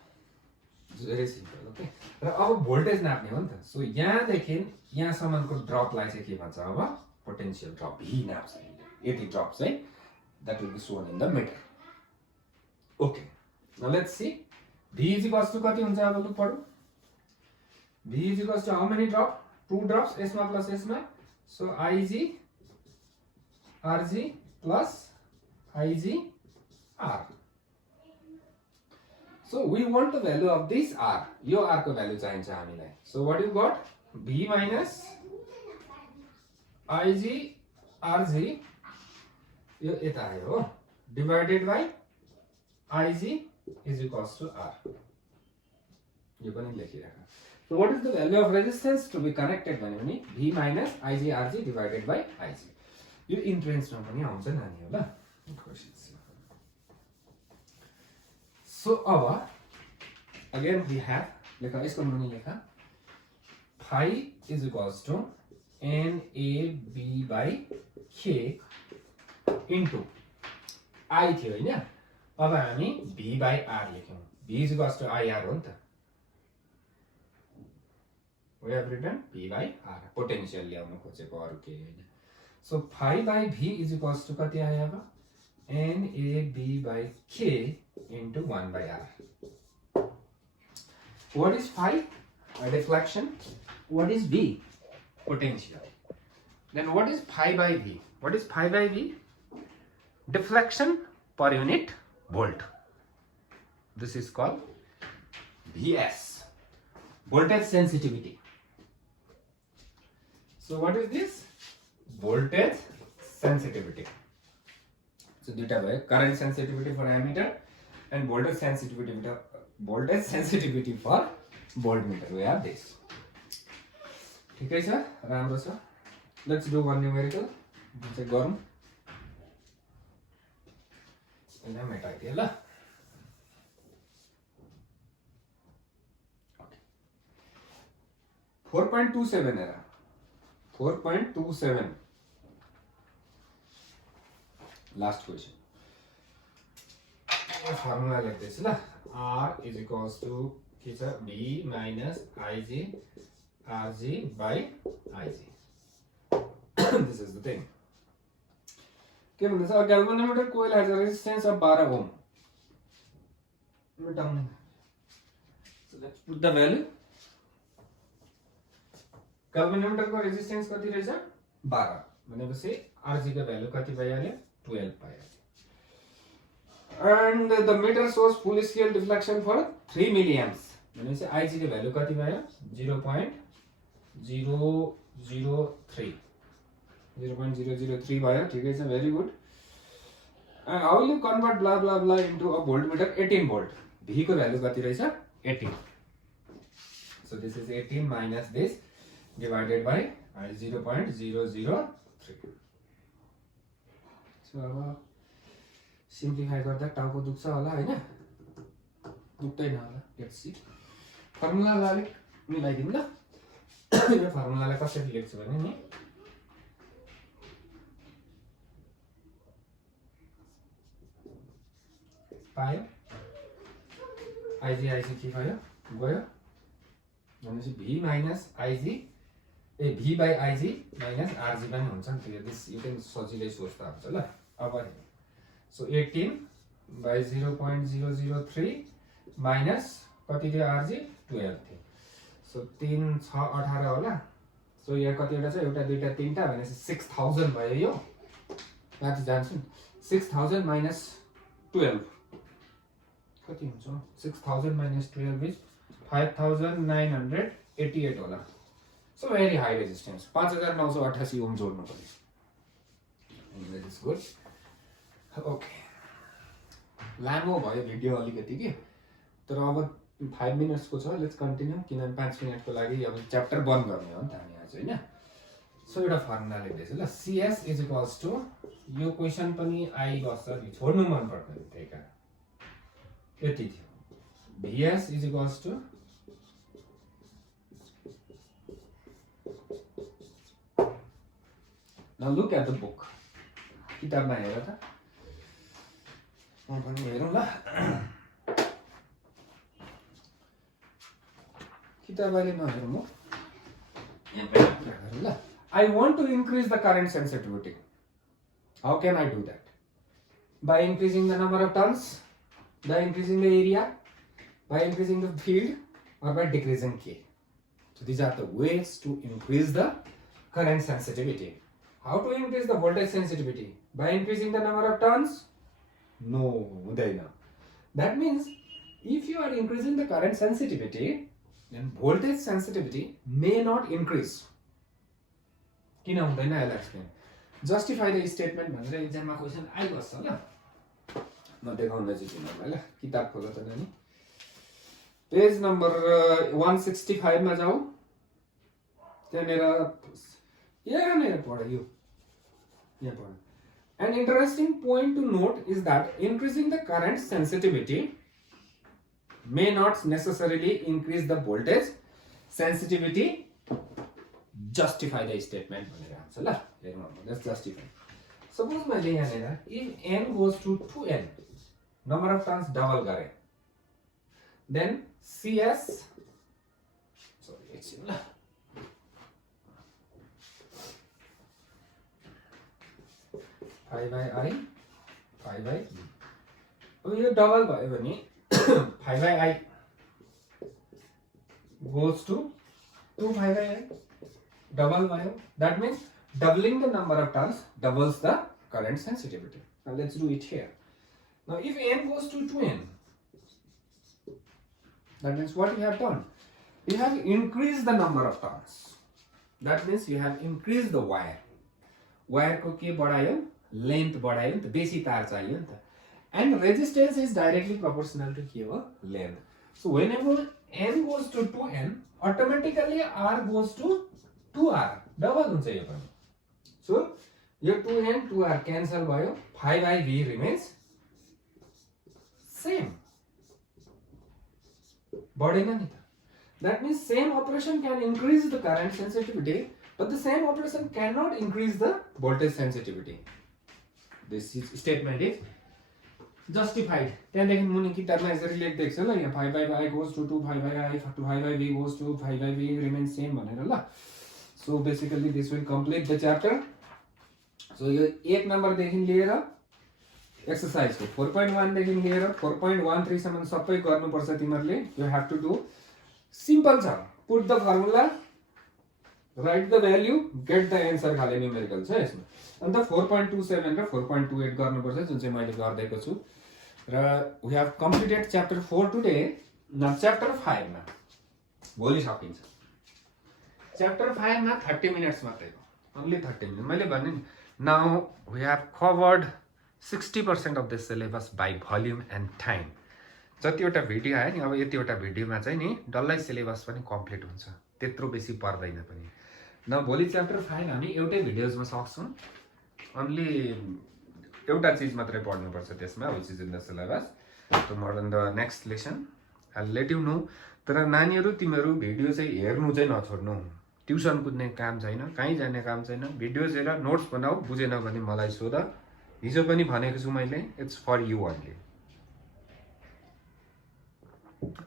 Very simple, okay. र अब भोल्टेज नाप्ने हो नि त. सो यहाँदेखि यहाँसम्मको ड्रपलाई चाहिँ के भन्छ अब पोटेन्शियल ड्रप V नाप्छ. यति ड्रप चाहिँ that will be shown in the meter. Okay. Now let's see. V is equals to कति हुन्छ अब लु पढौ. V is equals to how many drop? 2 drops यसमा प्लस यसमा. So IG RG plus IG R. So we want the value of this R. यो R को value चाहिन्छ हामीलाई. So what you got? V minus IG RG यो यता आयो हो divided by IG is equals to R. यो पनि लेखिराख. So what is the value of resistance to be connected भन्यो भने V minus IG RG divided by IG. यो entrance मा पनि आउँछ नानी होला. क्वेशन्स. So अब again we have लेखा यसको मुनि लेखा phi is equals to NAB by K into I थियो हैन. अब हामी V by R लेख्यौं. V is equals to IR हो नि त. We have written V by R. Potential ल्याउन खोजेको अरु के हैन. So phi by V is equals to कति आयो अब? NAB by K into 1 by R. What is phi? A deflection. What is V? Potential. Then what is phi by V? What is phi by V? Deflection per unit volt. This is called VS. Voltage sensitivity. So what is this? Voltage sensitivity. So दुईटा भयो current sensitivity for ammeter and voltage sensitivity for voltmeter. We have this. ठिकै छ राम्रो छ. Let's do one numerical. चाहिँ गरौँ. यसलाई मेटाइदिए ल. Okay. 4.27 हेर. 4.27. Last question. Formula like this la. R is equals to V minus IG RG by IG. This is the thing. के भन्दैछ a galvanometer coil has a resistance of 12 ohm. मेटाउने. So let's put the value. galvanometer को resistance कति रहेछ 12 भनेपछि Rg को value कति भइहाल्यो 12 पाइहाल्यो. And the meter shows full scale deflection for 3 milliamps. भनेपछि Ig को भ्यालु कति भयो 0.003 भयो. ठिकै छ, very good. And how will you convert blah blah blah into a voltmeter? 18 volt. V को भ्यालु कति रहेछ 18. So this is 18 minus this divided by 0.003. So अब सिम्प्लिफाई गर्दा टाउको दुख्छ होला हैन, दुख्दैन होला. Let's see. फर्मुला अलिक मिलाइदिउँ ल. यो फर्मुलालाई कसरी लेख्छु भने नि पायो Ig के भयो गयो भनेपछि V minus Ig V by Ig minus Rg पनि हुन्छ नि त्यो. दिस यु क्यान सजिलै सोच्दा हुन्छ ल. अब so 18 by 0.003 minus कति थियो Rg 12 थियो. so 3 6 18 होला. so यहाँ कतिवटा छ एउटा दुईटा तीनटा भनेपछि 6000 भयो. यो माथि जान्छु. 6000 minus 12 कति हुन्छ 6000 minus 12 is 5988 होला. so very high resistance. 5988 Om जोड्नु पर्यो. that is good. ओके, लामो भयो भिडियो अलिकति के, तर अब 5 मिनट्स को छ. लेट्स कन्टिन्यू, किनभने 5 मिनट को लागि अब च्याप्टर बन्द गर्ने हो नि त हामी आज हैन. सो एउटा फर्मुला लेख्दैछु ल. CS इज इक्वल्स टु, यो क्वेशन पनि आइबस्छ नि, छोड्नु मन पर्दैन त्यही कारण यति थियो. VS is equals to now look at the book. किताबमा हेर त, म पनि हेरौँ ल. किताब अहिले नहेरौँ म, यहाँ हेरौँ ल. I want to increase the current sensitivity. How can I do that? By increasing the number of turns, by increasing the area, by increasing the field, or by decreasing K. So these are the ways to increase the current sensitivity. How to increase the voltage sensitivity? By increasing the number of turns? No, hudaina. That means if you are increasing the current sensitivity, then voltage sensitivity may not increase. किन हुँदैन I'll explain. Justify the statement भनेर एक्जाममा question आइबस्छ ल. म देखाउँदै छु तिमीलाई ल. किताब खोल त नानी. पेज नम्बर 165 मा जाऊ. त्यहाँनेर यहाँनेर पढ यो. यहाँ पढ. An interesting point to note is that increasing the current sensitivity may not necessarily increase the voltage sensitivity. Justify the statement भनेर आउँछ ल. हेरौँ, let's justify. Suppose मैले यहाँनेर if n goes to 2n, number of turns double गरे, then CS, sorry एकछिन ल, phi by I, phi by V. अब यो डबल भयो भने phi by I goes to 2 phi by I, double भयो. That means doubling the number of turns doubles the current sensitivity. Now let's do it here. Now if n goes to 2n, that means what you have done? You have increased the number of turns. That means you have increased the wire. Wire को के बढायो? Length बढायो नि त, बेसी तार चाहियो नि त. And resistance is directly proportional to के हो? Length. So whenever n goes to 2n, automatically r goes to 2r. Double हुन्छ यो पनि. So यो 2n 2r cancel भयो. Phi by v remains same. बढेन नि त. That means same operation can increase the current sensitivity, but the same operation cannot increase the voltage sensitivity. This statement is justified. त्यहाँदेखि मुनि किताबमा यसरी लेख्दैछ ल. यहाँ phi by I goes to 2 phi by I, to phi by v goes to phi by v remains same भनेर ल. So basically this will complete the chapter. So यो 1 नम्बरदेखि लिएर एक्सरसाइजको 4.1 देखि लिएर 4.13 सम्म सबै गर्नुपर्छ तिमीहरूले. You have to do. Simple छ. Put the formula, write the value, get the answer खाले न्युमेरिकल छ यसमा. अन्त 4.27 र 4.28 गर्नुपर्छ जुन चाहिँ मैले गर्दैको छु. र we have completed chapter 4 today. न च्याप्टर 5 मा भोलि सकिन्छ. च्याप्टर 5 मा 30 मिनट्स मात्रै हो. Only 30 minute. मैले भने नि now we have covered 60% of the syllabus by volume and time. जतिवटा भिडियो आयो नि अब यतिवटा भिडियोमा चाहिँ नि डल्लै सिलेबस पनि कम्प्लिट हुन्छ. त्यत्रो बेसी पर्दैन पनि. न भोलि च्याप्टर 5 हामी एउटै भिडियोजमा सक्छौँ. ओन्ली एउटा चिज मात्रै पढ्नुपर्छ त्यसमा, which is in the syllabus. Tomorrow in the next lesson I let you know. तर नानीहरू तिमीहरू भिडियो चाहिँ हेर्नु चाहिँ नछोड्नु. ट्युसन कुद्ने काम छैन, कहीँ जाने काम छैन. भिडियोज हेर, नोट्स बनाऊ. बुझेन भने मलाई सोध. हिजो पनि भनेको छु मैले, it's for you only.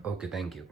Okay, thank you.